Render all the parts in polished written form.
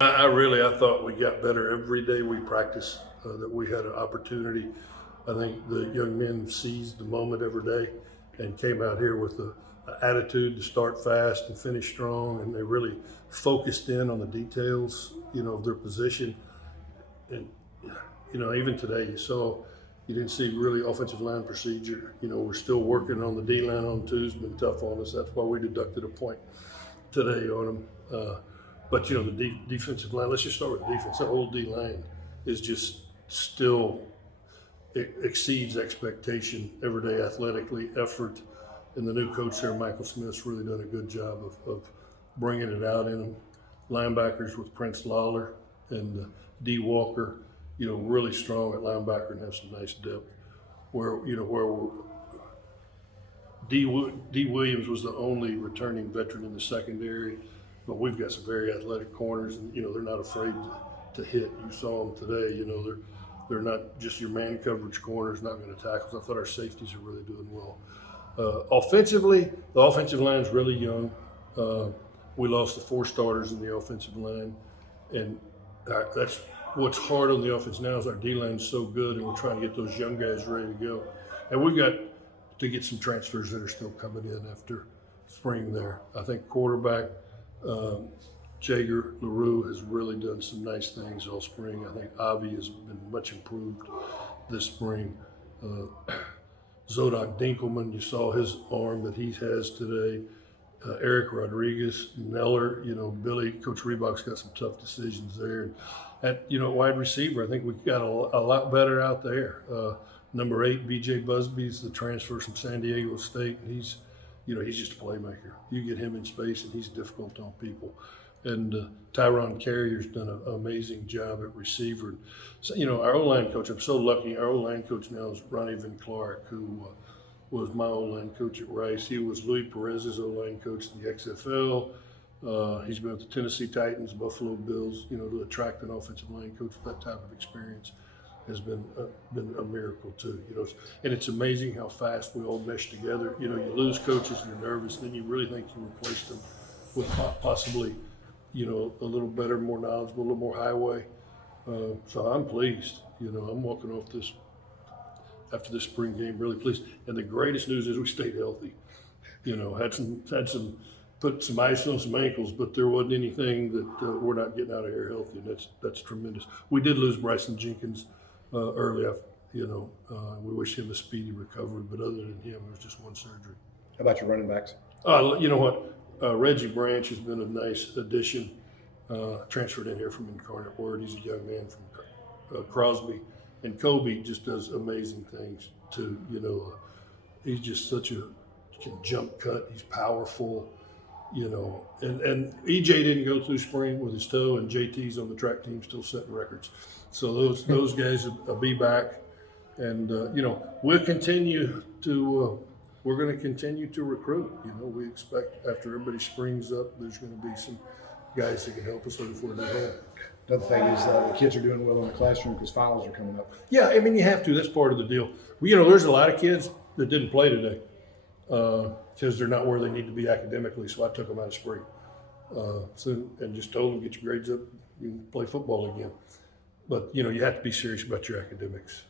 I thought we got better every day we practiced, that we had an opportunity. I think the young men seized the moment every day and came out here with a attitude to start fast and finish strong, and they really focused in on the details, of their position. And even today, you didn't see really offensive line procedure. We're still working on the D line on twos, been tough on us. That's why we deducted a point today on them. But the defensive line. Let's just start with the defense. The whole D line is just still, it exceeds expectation every day athletically. Effort, and the new coach there, Michael Smith's really done a good job of bringing it out in them. Linebackers with Prince Lawler and D Walker, really strong at linebacker and have some nice depth. Where D Williams was the only returning veteran in the secondary, but we've got some very athletic corners, and they're not afraid to hit. You saw them today. They're not just your man coverage corners, not going to tackle. I thought our safeties are really doing well. Offensively, the offensive line is really young. We lost the 4 starters in the offensive line, and that's what's hard on the offense now is our D line's so good, and we're trying to get those young guys ready to go. And we've got to get some transfers that are still coming in after spring there. I think quarterback Jager LaRue has really done some nice things all spring. I think Avi has been much improved this spring. Zodak Dinkelman, you saw his arm that he has today. Eric Rodriguez, Neller, Billy, Coach Reebok's got some tough decisions there. And at wide receiver, I think we've got a lot better out there. Number 8, B.J. Busby's the transfer from San Diego State, and he's just a playmaker. You get him in space, and he's difficult on people. And Tyron Carrier's done an amazing job at receiver. So, our O-line coach, I'm so lucky. Our O-line coach now is Ronnie Van Clark, who was my O-line coach at Rice. He was Louis Perez's O-line coach in the XFL. He's been with the Tennessee Titans, Buffalo Bills. To attract an offensive line coach with that type of experience has been a miracle too. And it's amazing how fast we all mesh together. You lose coaches and you're nervous, then you really think you replaced them with possibly, a little better, more knowledgeable, a little more highway. So I'm pleased. I'm walking off this after this spring game really pleased. And the greatest news is we stayed healthy. Had some put some ice on some ankles, but there wasn't anything that we're not getting out of here healthy, and that's tremendous. We did lose Bryson Jenkins early. We wish him a speedy recovery, but other than him, it was just one surgery. How about your running backs? You know what? Reggie Branch has been a nice addition. Transferred in here from Incarnate Word. He's a young man from Crosby. And Kobe just does amazing things too. He's just can jump cut. He's powerful. And EJ didn't go through spring with his toe, and JT's on the track team still setting records. So those guys will be back, and we'll continue to. We're going to continue to recruit. We expect after everybody springs up, there's going to be some guys that can help us looking for a new home. Another thing is the kids are doing well in the classroom because finals are coming up. Yeah, you have to. That's part of the deal. Well, there's a lot of kids that didn't play today because they're not where they need to be academically. So I took them out of spring. And just told them, get your grades up, you can play football again. But you have to be serious about your academics.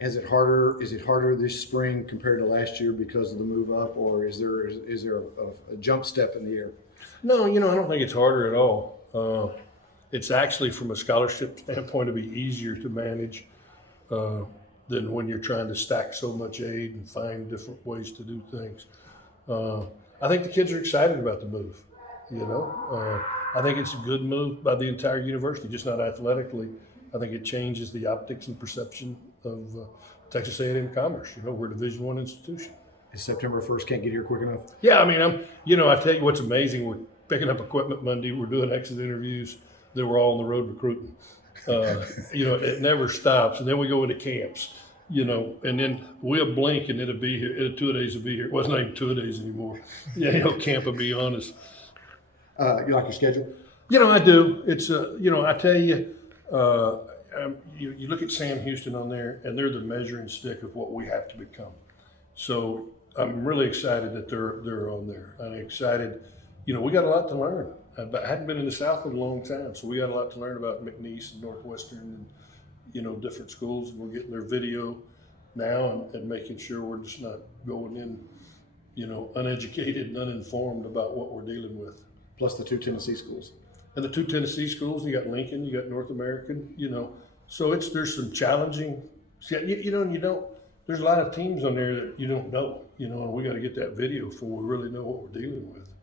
Is it harder this spring compared to last year because of the move up, or is there a jump step in the air? No, I don't think it's harder at all. It's actually, from a scholarship standpoint, to be easier to manage than when you're trying to stack so much aid and find different ways to do things. I think the kids are excited about the move. I think it's a good move by the entire university, just not athletically. I think it changes the optics and perception of Texas A&M-Commerce. We're a Division I institution. September 1st can't get here quick enough. Yeah, I tell you what's amazing. We're picking up equipment Monday. We're doing exit interviews. Then we're all on the road recruiting. It never stops. And then we go into camps, and then we'll blink and it'll be here. 2 days will be here. It wasn't even 2 days anymore. Camp will be honest. You like your schedule? I do. It's, I tell you, you look at Sam Houston on there, and they're the measuring stick of what we have to become. So I'm really excited that they're on there. I'm excited. We got a lot to learn. But I hadn't been in the South in a long time, so we got a lot to learn about McNeese and Northwestern and, different schools. We're getting their video now and making sure we're just not going in, uneducated and uninformed about what we're dealing with. Plus the two Tennessee schools. And the two Tennessee schools, you got Lincoln, you got North American, so there's some challenging, and you don't, there's a lot of teams on there that you don't know, and we got to get that video before we really know what we're dealing with.